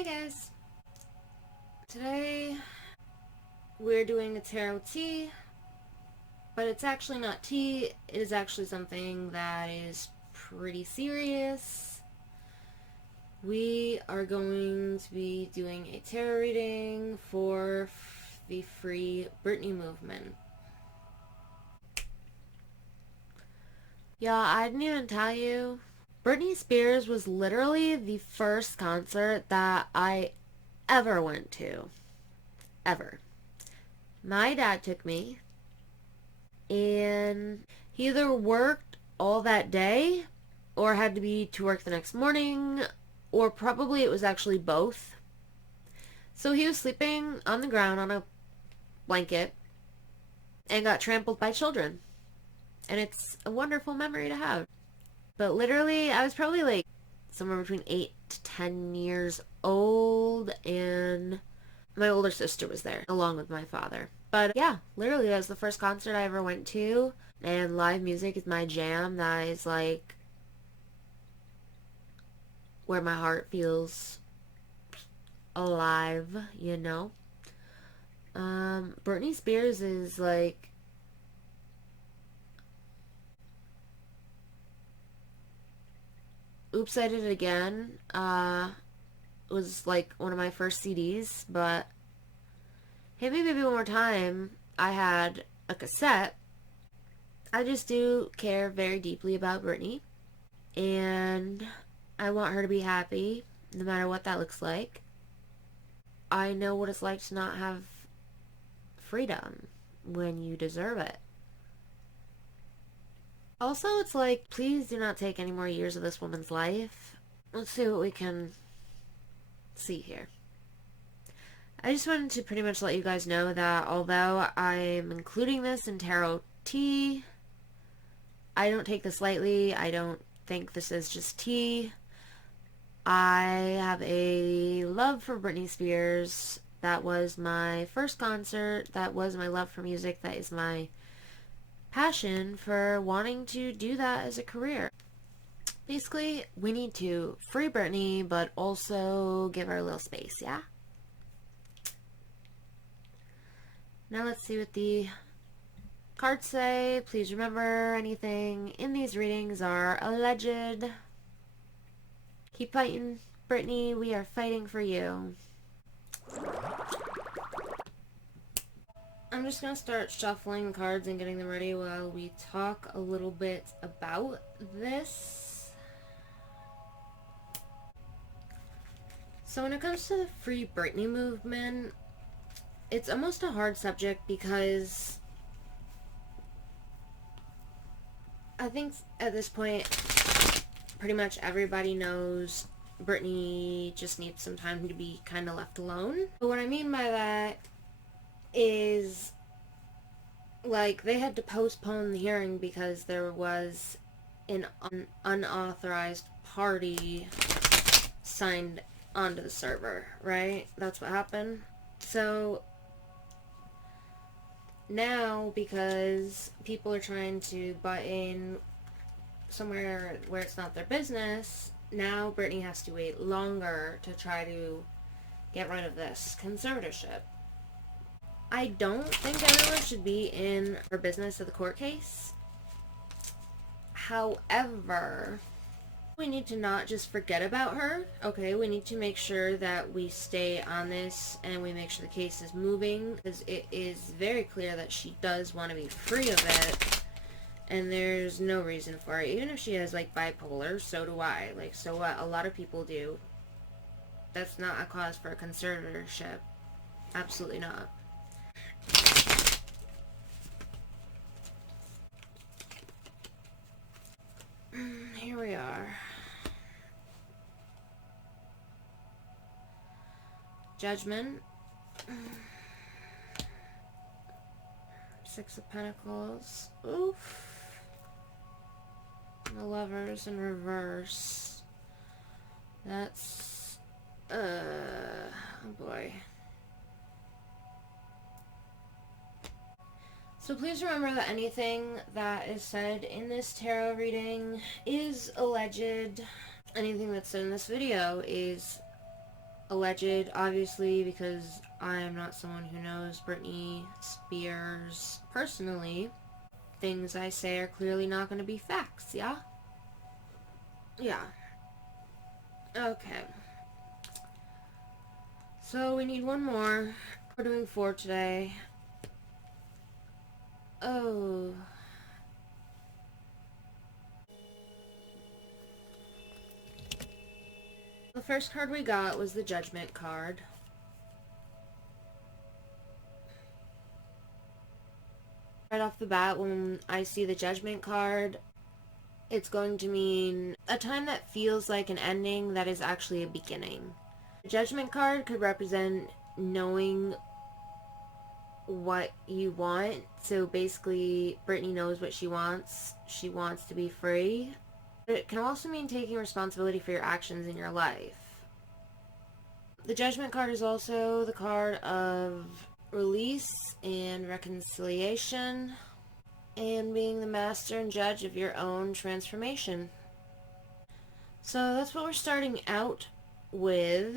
Hi guys! Today we're doing a tarot tea, but it's actually not tea, it is actually something that is pretty serious. We are going to be doing a tarot reading for the Free Britney movement. Yeah, I didn't even tell you. Britney Spears was literally the first concert that I ever went to. Ever. My dad took me, and he either worked all that day or had to be to work the next morning, or probably it was actually both. So he was sleeping on the ground on a blanket and got trampled by children. And it's a wonderful memory to have. But literally, I was probably like somewhere between 8 to 10 years old, and my older sister was there along with my father. But yeah, literally that was the first concert I ever went to, and live music is my jam. That is like where my heart feels alive, you know? Britney Spears is like, Oops, I Did It Again, was like one of my first CDs, but Hit Me Baby One More Time, I had a cassette. I just do care very deeply about Britney, and I want her to be happy, no matter what that looks like. I know what it's like to not have freedom when you deserve it. Also, it's like, please do not take any more years of this woman's life. Let's see what we can see here. I just wanted to pretty much let you guys know that although I'm including this in tarot tea, I don't take this lightly. I don't think this is just tea. I have a love for Britney Spears. That was my first concert. That was my love for music. That is my passion for wanting to do that as a career. Basically, we need to free Britney, but also give her a little space, yeah? Now let's see what the cards say. Please remember, anything in these readings are alleged. Keep fighting, Britney. We are fighting for you. I'm just going to start shuffling cards and getting them ready while we talk a little bit about this. So when it comes to the Free Britney movement, it's almost a hard subject because I think at this point pretty much everybody knows Britney just needs some time to be kind of left alone. But what I mean by that is, like, they had to postpone the hearing because there was an unauthorized party signed onto the server, right? That's what happened. So now, because people are trying to butt in somewhere where it's not their business, now Britney has to wait longer to try to get rid of this conservatorship. I don't think everyone should be in her business of the court case. However, we need to not just forget about her, okay? We need to make sure that we stay on this and we make sure the case is moving, because it is very clear that she does want to be free of it, and there's no reason for it. Even if she has, like, bipolar, so do I. Like, so what? A lot of people do. That's not a cause for a conservatorship. Absolutely not. Here we are. Judgment. Six of Pentacles. Oof. The Lovers in reverse. That's... oh boy. So please remember that anything that is said in this tarot reading is alleged. Anything that's said in this video is alleged, obviously, because I am not someone who knows Britney Spears personally. Things I say are clearly not going to be facts, yeah? Yeah. Okay. So we need one more. We're doing 4 today. Oh. The first card we got was the Judgment card. Right off the bat, when I see the Judgment card, it's going to mean a time that feels like an ending that is actually a beginning. The Judgment card could represent knowing what you want. So basically, Britney knows what she wants. She wants to be free. But it can also mean taking responsibility for your actions in your life. The Judgment card is also the card of release and reconciliation, and being the master and judge of your own transformation. So that's what we're starting out with.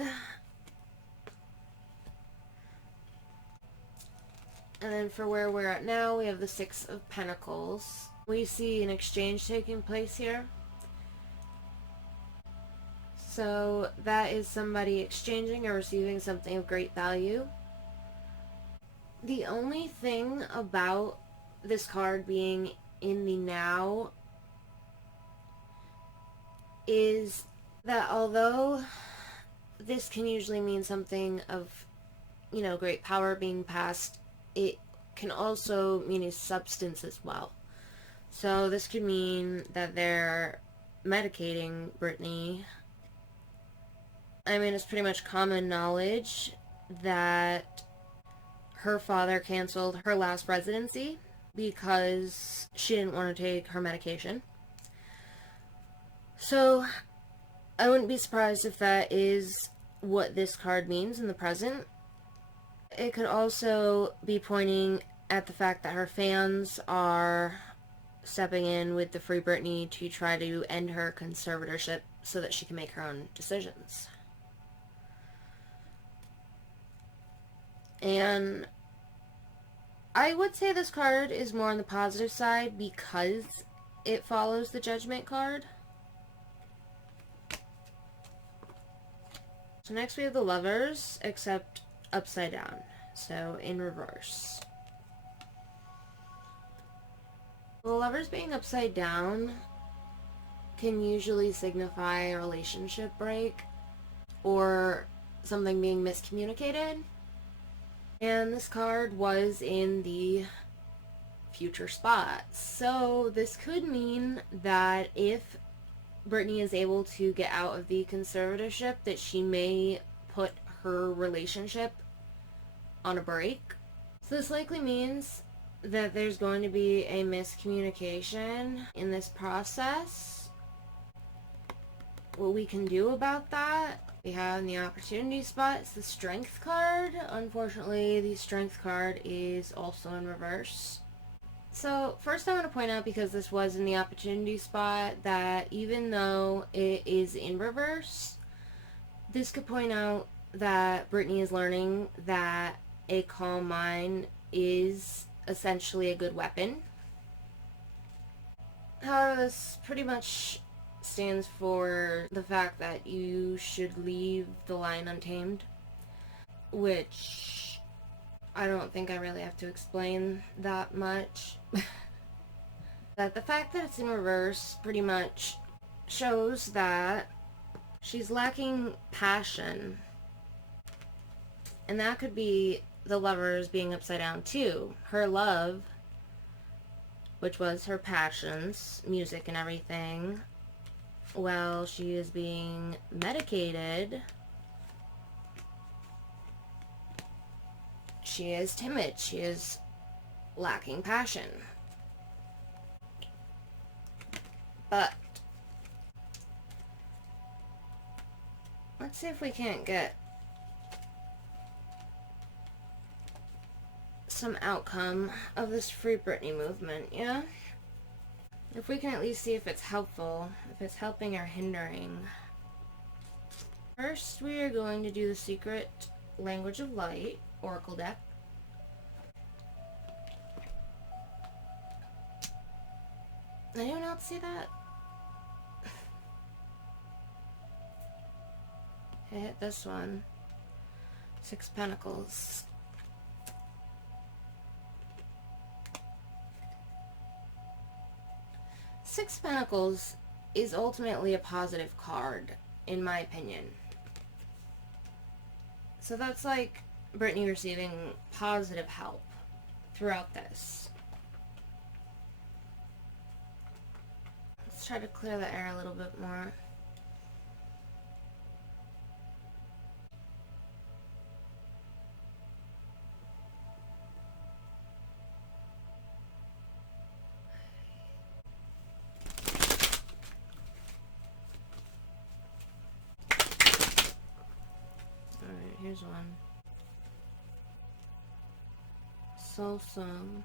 And then for where we're at now, we have the 6 of Pentacles. We see an exchange taking place here. So that is somebody exchanging or receiving something of great value. The only thing about this card being in the now is that although this can usually mean something of, great power being passed, it can also mean a substance as well. So this could mean that they're medicating Britney. I mean, it's pretty much common knowledge that her father canceled her last residency because she didn't want to take her medication. So I wouldn't be surprised if that is what this card means in the present. It could also be pointing at the fact that her fans are stepping in with the Free Britney to try to end her conservatorship so that she can make her own decisions. And I would say this card is more on the positive side because it follows the Judgment card. So next we have the Lovers, except upside down, so in reverse. The Lovers being upside down can usually signify a relationship break or something being miscommunicated. And this card was in the future spot. So this could mean that if Britney is able to get out of the conservatorship, that she may put her relationship on a break. So this likely means that there's going to be a miscommunication in this process. What we can do about that, we have in the opportunity spot, it's the Strength card. Unfortunately, the Strength card is also in reverse. So first I want to point out, because this was in the opportunity spot, that even though it is in reverse, this could point out that Britney is learning that a calm mind is essentially a good weapon. However, this pretty much stands for the fact that you should leave the lion untamed, which I don't think I really have to explain that much. That the fact that it's in reverse pretty much shows that she's lacking passion, and that could be the Lovers being upside down too. Her love, which was her passions, music and everything, well, she is being medicated. She is timid. She is lacking passion. But let's see if we can't get some outcome of this Free Britney movement, yeah? If we can at least see if it's helpful, if it's helping or hindering. First, we are going to do the Secret Language of Light Oracle deck. Anyone else see that? I hit this one. 6 Pentacles. Six Pentacles is ultimately a positive card, in my opinion. So that's like Britney receiving positive help throughout this. Let's try to clear the air a little bit more. Alright, here's one. Soul Song.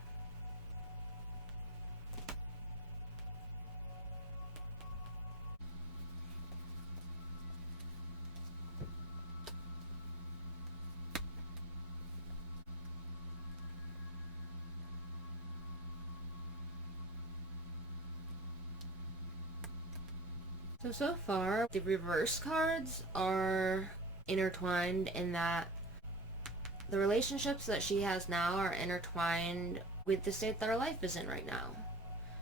So far, the reverse cards are intertwined in that the relationships that she has now are intertwined with the state that her life is in right now.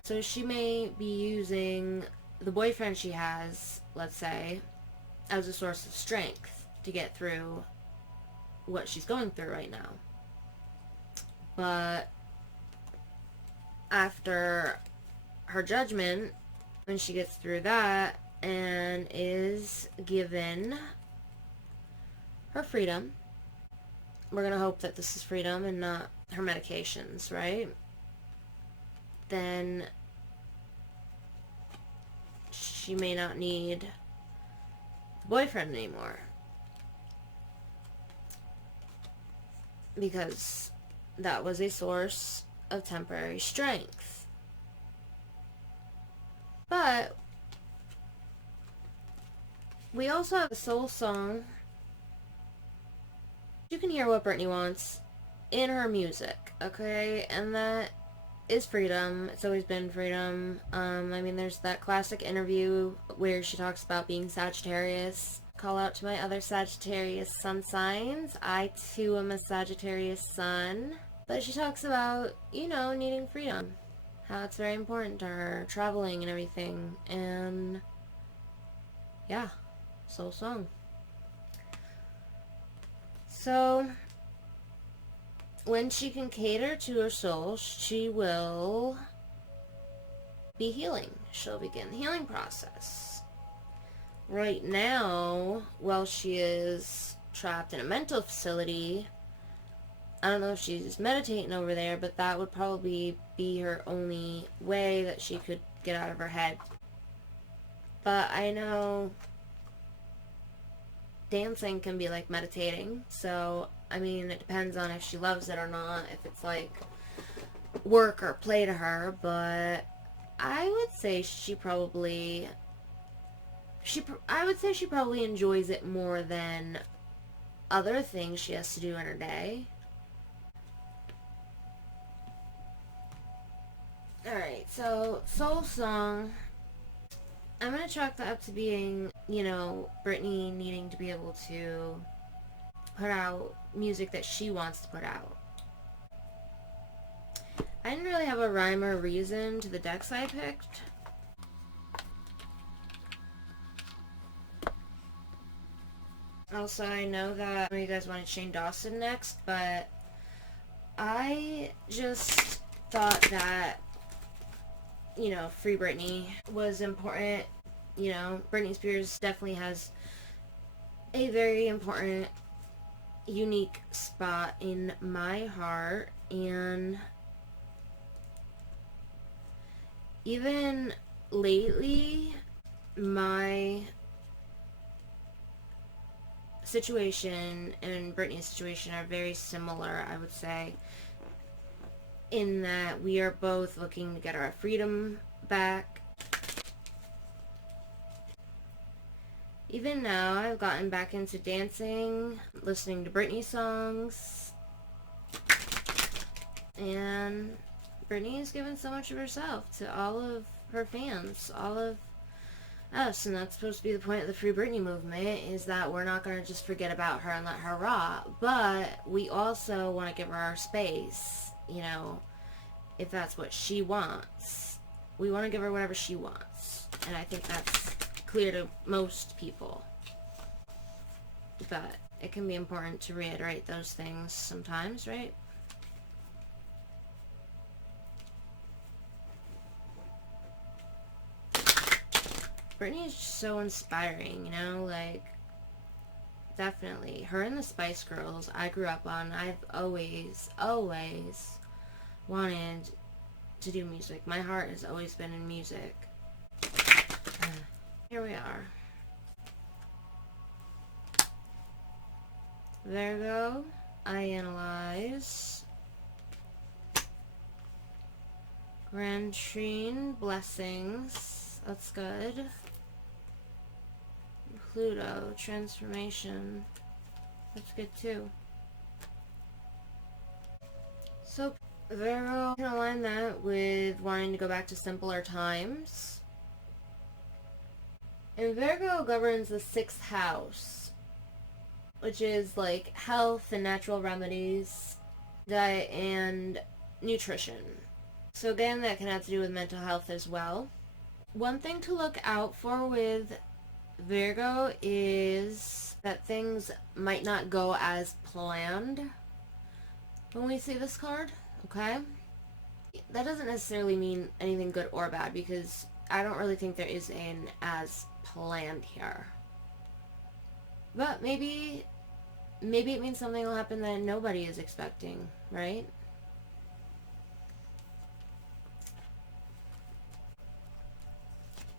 So she may be using the boyfriend she has, let's say, as a source of strength to get through what she's going through right now. But after her judgment, when she gets through that and is given her freedom, we're going to hope that this is freedom and not her medications, right? Then she may not need the boyfriend anymore, because that was a source of temporary strength. But we also have a soul song. You can hear what Britney wants in her music, okay? And that is freedom. It's always been freedom. I mean, there's that classic interview where she talks about being Sagittarius. Call out to my other Sagittarius sun signs. I too am a Sagittarius sun. But she talks about, you know, needing freedom. How it's very important to her, traveling and everything. And yeah, soul song. So when she can cater to her soul, she will be healing. She'll begin the healing process. Right now, while she is trapped in a mental facility, I don't know if she's meditating over there, but that would probably be her only way that she could get out of her head. But I know dancing can be like meditating, so I mean, it depends on if she loves it or not, if it's like work or play to her, but I would say she probably enjoys it more than other things she has to do in her day. Alright, so soul song, I'm going to chalk that up to being, you know, Britney needing to be able to put out music that she wants to put out. I didn't really have a rhyme or reason to the decks I picked. Also, I know that you guys wanted Shane Dawson next, but I just thought that, you know, Free Britney was important. You know, Britney Spears definitely has a very important, unique spot in my heart, and even lately, my situation and Britney's situation are very similar, I would say, in that we are both looking to get our freedom back. Even now, I've gotten back into dancing, listening to Britney songs, and Britney has given so much of herself to all of her fans, all of us, and that's supposed to be the point of the Free Britney movement, is that we're not going to just forget about her and let her rot, but we also want to give her our space, you know, if that's what she wants. We want to give her whatever she wants, and I think that's clear to most people. But it can be important to reiterate those things sometimes, right? Britney is just so inspiring, you know, like, definitely. Her and the Spice Girls I grew up on. I've always wanted to do music. My heart has always been in music. Here we are. Virgo, I analyze. Grand Trine, blessings. That's good. Pluto, transformation. That's good too. So, Virgo, can align that with wanting to go back to simpler times. And Virgo governs the 6th house, which is like health and natural remedies, diet and nutrition. So again, that can have to do with mental health as well. One thing to look out for with Virgo is that things might not go as planned when we see this card, okay? That doesn't necessarily mean anything good or bad, because I don't really think there is an as planned here. But maybe it means something will happen that nobody is expecting, right?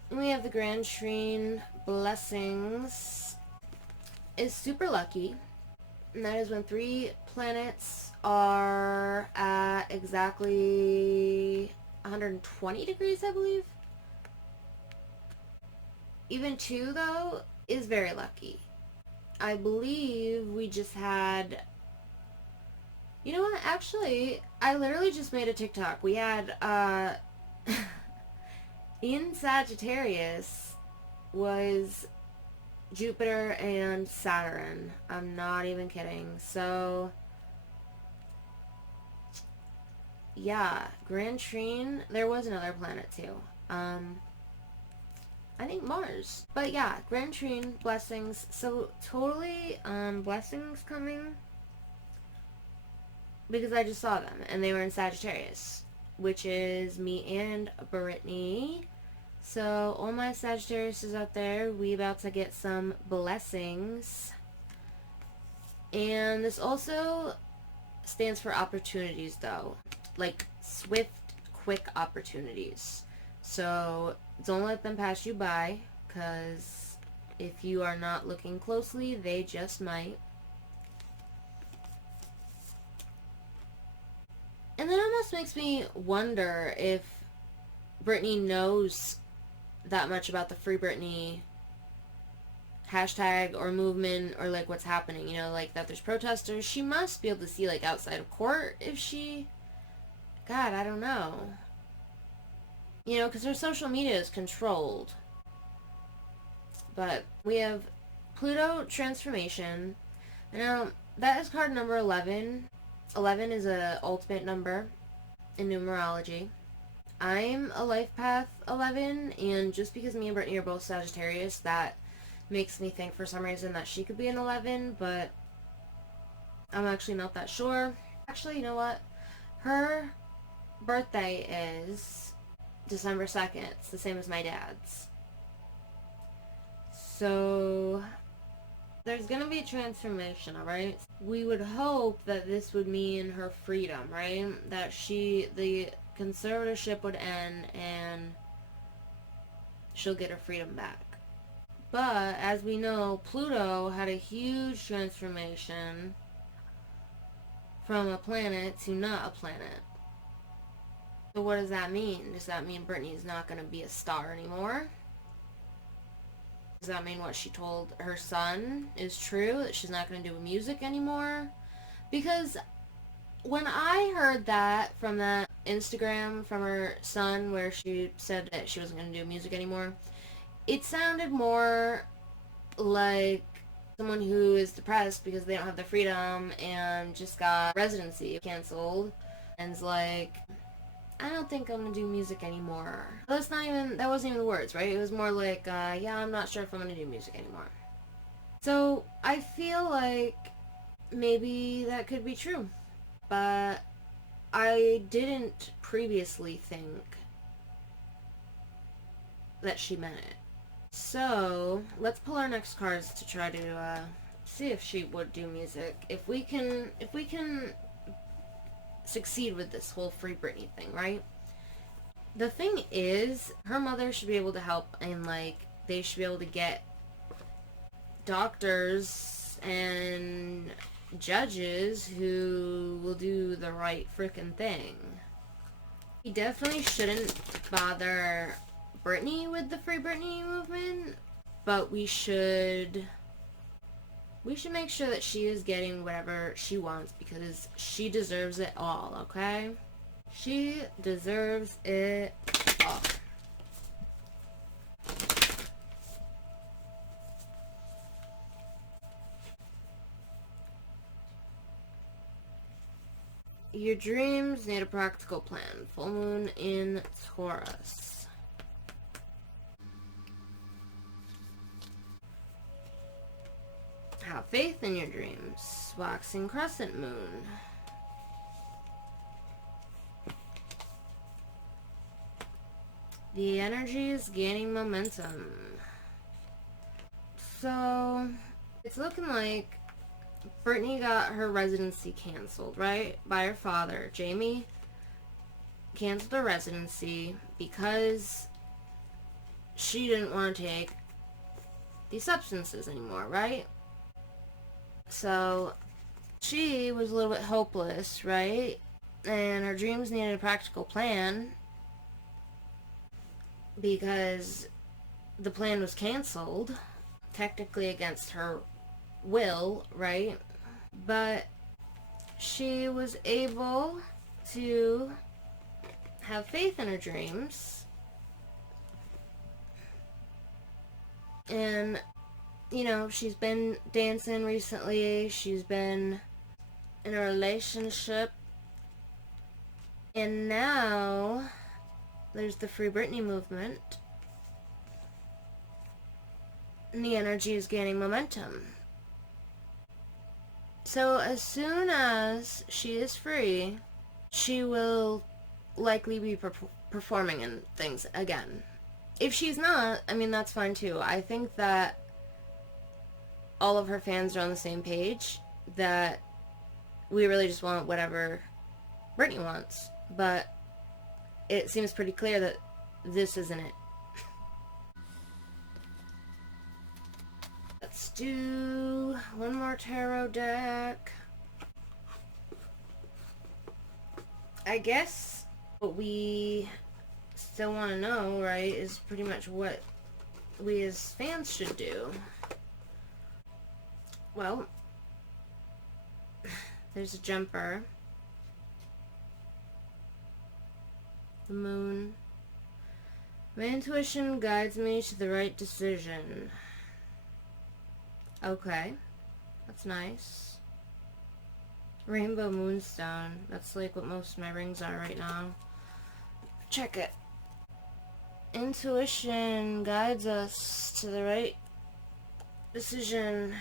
And we have the Grand Trine, blessings, is super lucky. And that is when 3 planets are at exactly 120 degrees, I believe. Even 2, though, is very lucky. I believe we just had... You know what? Actually, I literally just made a TikTok. We had, in Sagittarius was Jupiter and Saturn. I'm not even kidding. So, yeah, Grand Trine, there was another planet too. I think Mars. But yeah, Grand Trine, blessings. So totally blessings coming, because I just saw them and they were in Sagittarius, which is me and Britney. So all my Sagittariuses out there, we about to get some blessings. And this also stands for opportunities, though, like swift, quick opportunities. So don't let them pass you by, because if you are not looking closely, they just might. And that almost makes me wonder if Britney knows that much about the Free Britney hashtag or movement, or like what's happening, you know, like that there's protesters. She must be able to see like outside of court if she... God, I don't know. You know, because her social media is controlled. But we have Pluto transformation. Now, that is card number 11. 11 is a ultimate number in numerology. I'm a life path 11, and just because me and Britney are both Sagittarius, that makes me think for some reason that she could be an 11, but I'm actually not that sure. Actually, you know what? Her birthday is December 2nd. It's the same as my dad's. So there's gonna be a transformation, alright? We would hope that this would mean her freedom, right? That the conservatorship would end and she'll get her freedom back. But as we know, Pluto had a huge transformation from a planet to not a planet. So what does that mean? Does that mean Britney's not going to be a star anymore? Does that mean what she told her son is true, that she's not going to do music anymore? Because when I heard that from that Instagram from her son where she said that she wasn't going to do music anymore, it sounded more like someone who is depressed because they don't have the freedom and just got residency canceled and is like, I don't think I'm gonna do music anymore. That wasn't even the words, right? It was more like, yeah, I'm not sure if I'm gonna do music anymore. So I feel like maybe that could be true, but I didn't previously think that she meant it. So let's pull our next cards to try to see if she would do music. If we can succeed with this whole Free Britney thing, right? The thing is, her mother should be able to help, and like they should be able to get doctors and judges who will do the right frickin' thing. We definitely shouldn't bother Britney with the Free Britney movement, but we should make sure that she is getting whatever she wants because she deserves it all, okay? She deserves it all. Your dreams need a practical plan. Full moon in Taurus. Have faith in your dreams. Waxing crescent moon. The energy is gaining momentum. So, it's looking like Britney got her residency canceled, right? By her father. Jaime canceled her residency because she didn't want to take these substances anymore, right? So, she was a little bit hopeless, right? And her dreams needed a practical plan because the plan was canceled, technically against her will, right? But she was able to have faith in her dreams. And, you know, she's been dancing recently. She's been in a relationship. And now there's the Free Britney movement. And the energy is gaining momentum. So as soon as she is free, she will likely be performing in things again. If she's not, I mean, that's fine too. I think that all of her fans are on the same page, that we really just want whatever Britney wants. But it seems pretty clear that this isn't it. Let's do one more tarot deck. I guess what we still want to know, right, is pretty much what we as fans should do. Well, there's a jumper. The moon. My intuition guides me to the right decision. Okay, that's nice. Rainbow moonstone. That's like what most of my rings are right now. Check it. Intuition guides us to the right decision.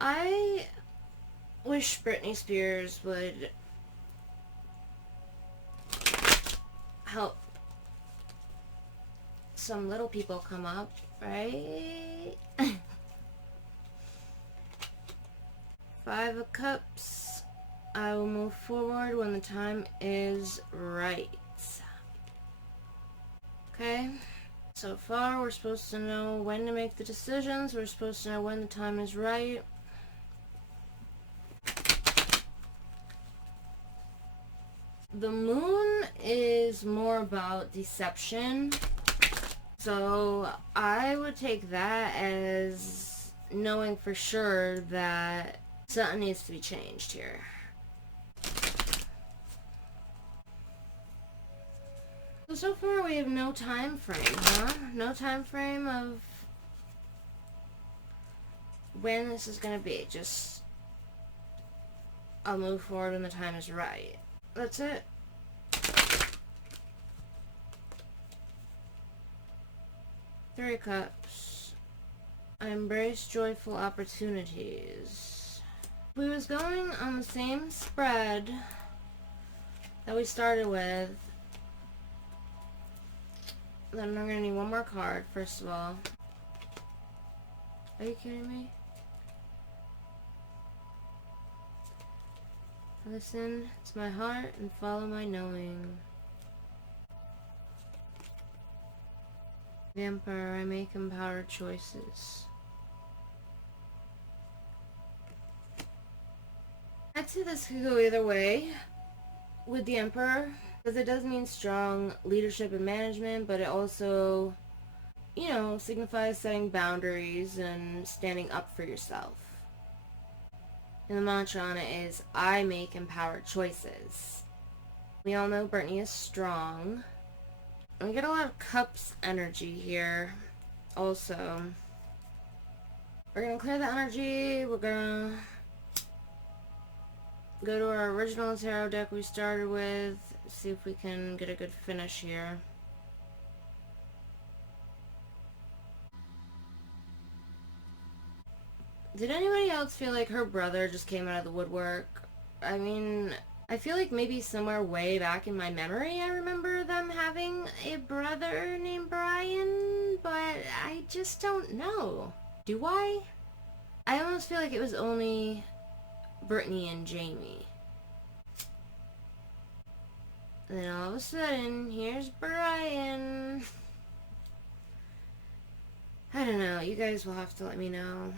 I wish Britney Spears would help some little people come up, right? Five of Cups. I will move forward when the time is right. Okay? So far, we're supposed to know when to make the decisions. We're supposed to know when the time is right. The moon is more about deception. So I would take that as knowing for sure that something needs to be changed here. So far we have no time frame, huh? No time frame of when this is gonna be. Just I'll move forward when the time is right. That's it. Three of Cups. I embrace joyful opportunities. If we was going on the same spread that we started with, then I'm gonna need one more card, first of all. Are you kidding me? Listen to my heart and follow my knowing. The Emperor, I make empowered choices. I'd say this could go either way with the Emperor, because it does mean strong leadership and management, but it also, you know, signifies setting boundaries and standing up for yourself. And the mantra on it is, I make empowered choices. We all know Britney is strong. And we get a lot of Cups energy here also. We're going to clear the energy. We're going to go to our original tarot deck we started with. See if we can get a good finish here. Did anybody else feel like her brother just came out of the woodwork? I mean, I feel like maybe somewhere way back in my memory I remember them having a brother named Brian, but I just don't know. Do I? I almost feel like it was only Britney and Jaime. And then all of a sudden, here's Brian. I don't know. You guys will have to let me know.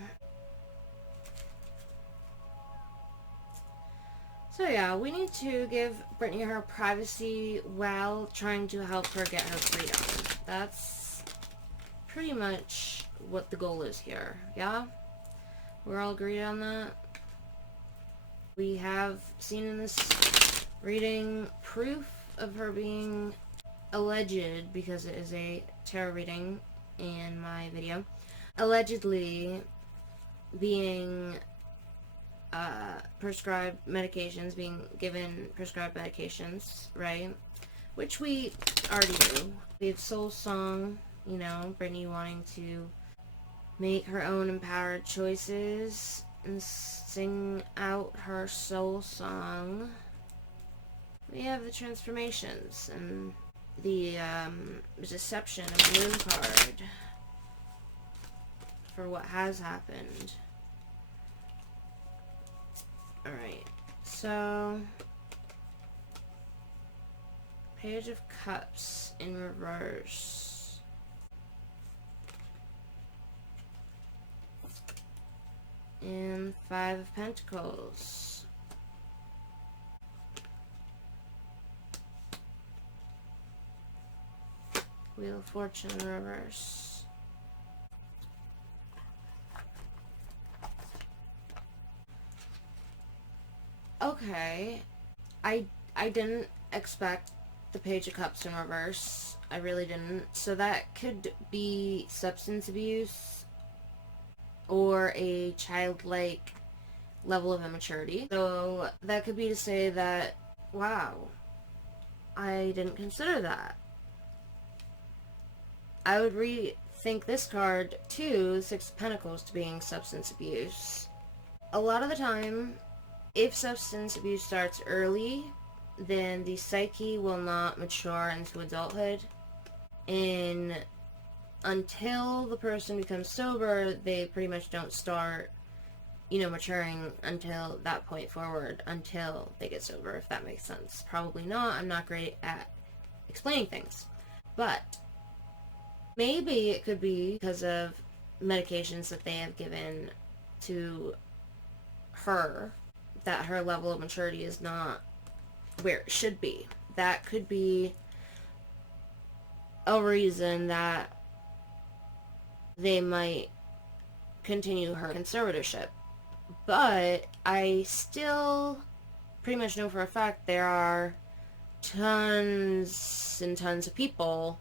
So yeah, we need to give Britney her privacy while trying to help her get her freedom. That's pretty much what the goal is here, yeah? We're all agreed on that? We have seen in this reading proof of her being alleged, because it is a tarot reading in my video, allegedly being prescribed medications, being given prescribed medications, right? Which we already knew. We have Soul Song, you know, Britney wanting to make her own empowered choices and sing out her soul song. We have the transformations and the deception of the moon card for what has happened. Alright, so Page of Cups in reverse. And Five of Pentacles. Wheel of Fortune in reverse. Okay, I didn't expect the Page of Cups in reverse. I really didn't. So that could be substance abuse or a childlike level of immaturity. So that could be to say that, wow, I didn't consider that. I would rethink this card too, Six of Pentacles, to being substance abuse. A lot of the time, if substance abuse starts early, then the psyche will not mature into adulthood. And until the person becomes sober, they pretty much don't start, you know, maturing until that point forward, until they get sober, if that makes sense. Probably not. I'm not great at explaining things. But maybe it could be because of medications that they have given to her, that her level of maturity is not where it should be. That could be a reason that they might continue her conservatorship. But I still pretty much know for a fact there are tons and tons of people,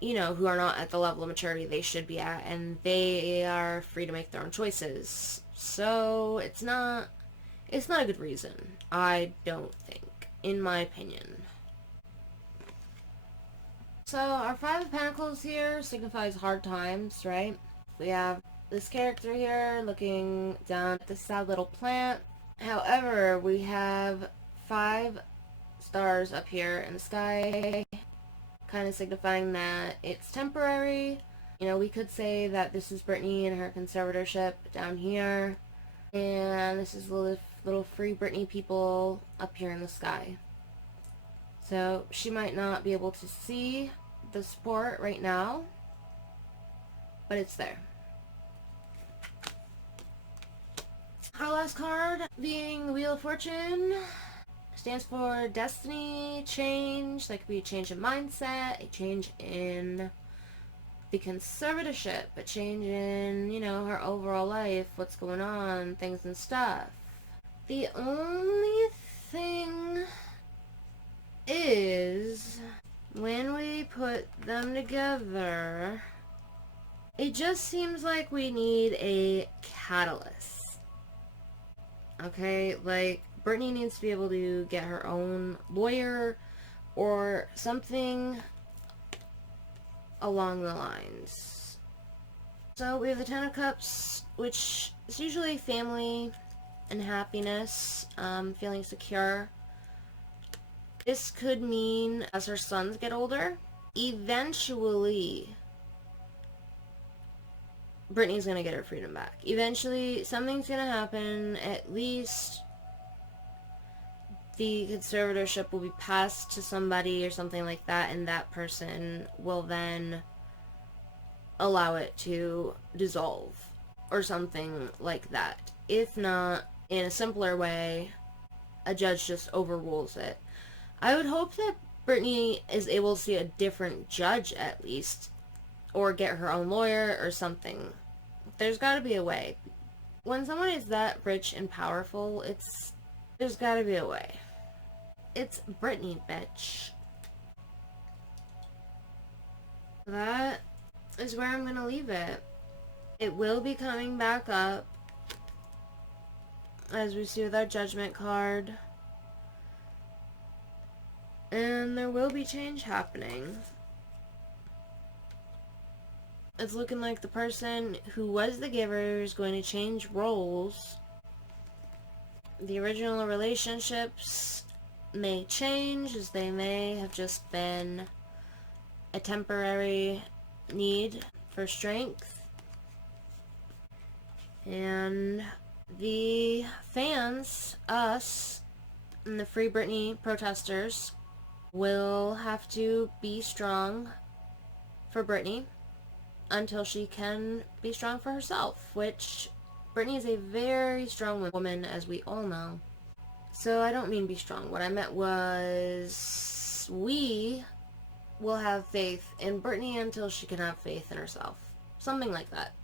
you know, who are not at the level of maturity they should be at, and they are free to make their own choices. So it's not a good reason, I don't think, in my opinion. So our Five of Pentacles here signifies hard times, right? We have this character here looking down at this sad little plant. However, we have 5 stars up here in the sky, kind of signifying that it's temporary. You know, we could say that this is Britney and her conservatorship down here, and this is little free Britney people up here in the sky. So she might not be able to see the support right now, but it's there. Our last card, being the Wheel of Fortune, stands for destiny, change. That could be a change in mindset, a change in the conservatorship, a change in, you know, her overall life, what's going on, things and stuff. The only thing is, when we put them together, it just seems like we need a catalyst. Okay, like, Britney needs to be able to get her own lawyer or something along the lines. So we have the Ten of Cups, which is usually family and happiness, feeling secure. This could mean as her sons get older, eventually Britney's gonna get her freedom back. Eventually, something's gonna happen. At least the conservatorship will be passed to somebody or something like that, and that person will then allow it to dissolve or something like that. If not, in a simpler way, a judge just overrules it. I would hope that Britney is able to see a different judge at least, or get her own lawyer or something. There's got to be a way. When someone is that rich and powerful, there's got to be a way. It's Britney, bitch. That is where I'm gonna leave it. It will be coming back up, as we see with our Judgment card. And there will be change happening. It's looking like the person who was the giver is going to change roles. The original relationships may change, as they may have just been a temporary need for strength. And the fans, us, and the Free Britney protesters, will have to be strong for Britney until she can be strong for herself, which Britney is a very strong woman, as we all know. So I don't mean be strong. What I meant was we will have faith in Britney until she can have faith in herself. Something like that.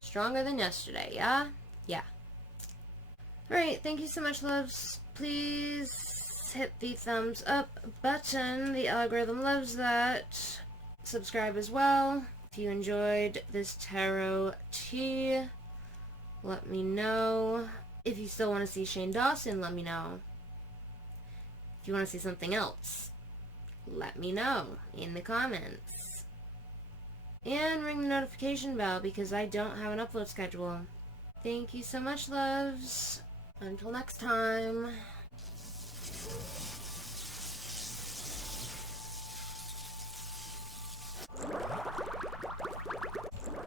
Stronger than yesterday, yeah? Yeah. Alright, thank you so much, loves. Please hit the thumbs up button. The algorithm loves that. Subscribe as well. If you enjoyed this tarot tea, let me know. If you still want to see Shane Dawson, let me know. If you want to see something else, let me know in the comments. And ring the notification bell because I don't have an upload schedule. Thank you so much, loves. Until next time.